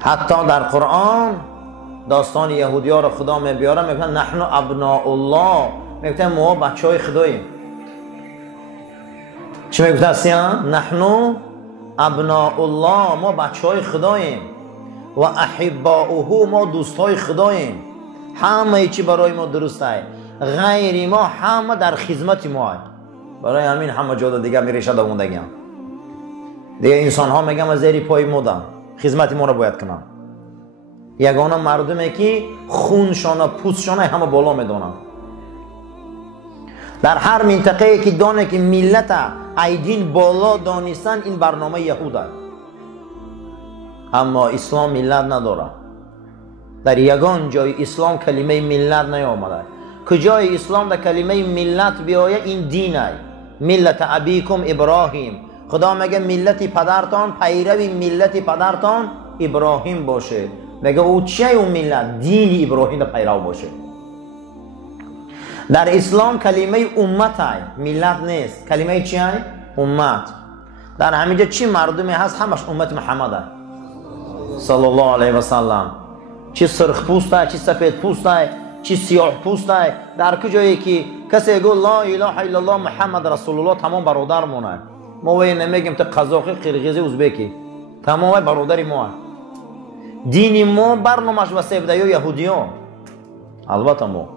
حتی در قرآن داستان یهودی ها رو خدا میبیاره، میگن نحن ابناء الله، میگن ما بچه های خداییم. چی میگفتن هستیم؟ نحن ابناء الله، ما بچه های خداییم. و احباؤه، ما دوست های خداییم. همه چی برای ما درست است، غیر ما همه در خدمت ما است. برای همین همه جا دیگه میریشه دووندگی هم دیگه. انسان ها میگم از زیر پای مودن، خدمت ما رو باید کنن. یگانه مردمی که خونشان و پوستشان همه بالا میدونن. در هر منطقه که دانه که ملت ایدین بالا دانستن، این برنامه یهود است. اما اسلام ملت نداره. در یگان جای اسلام کلمه ملت نیامده. کجای اسلام در کلمه ملت بیایه این دین است. ملت ابیکم ابراهیم. خدا میگه ملت پدرتان پیروی ملت پدرتان ابراهیم باشه. میگه او چیه اون ملت؟ دین ابراهیم پیرو باشه. در اسلام کلمه امت است، ملت نیست. کلمه چی است؟ امت. در همینجا چی مردمی هست؟ همش امت محمد است صلی الله علیه و سلم. چی سرخ پوست است، چی سفید پوست است، چی سیاه پوست است. در کجایی که کسی گفت لا اله الا الله محمد رسول الله، تمام برادر مونه. ما وی نمیگیم تو قزاقی، قرقیزی، ازبکی، تمام برادر ما. دین ما برنامه‌اش واسه یهودیان. البته ما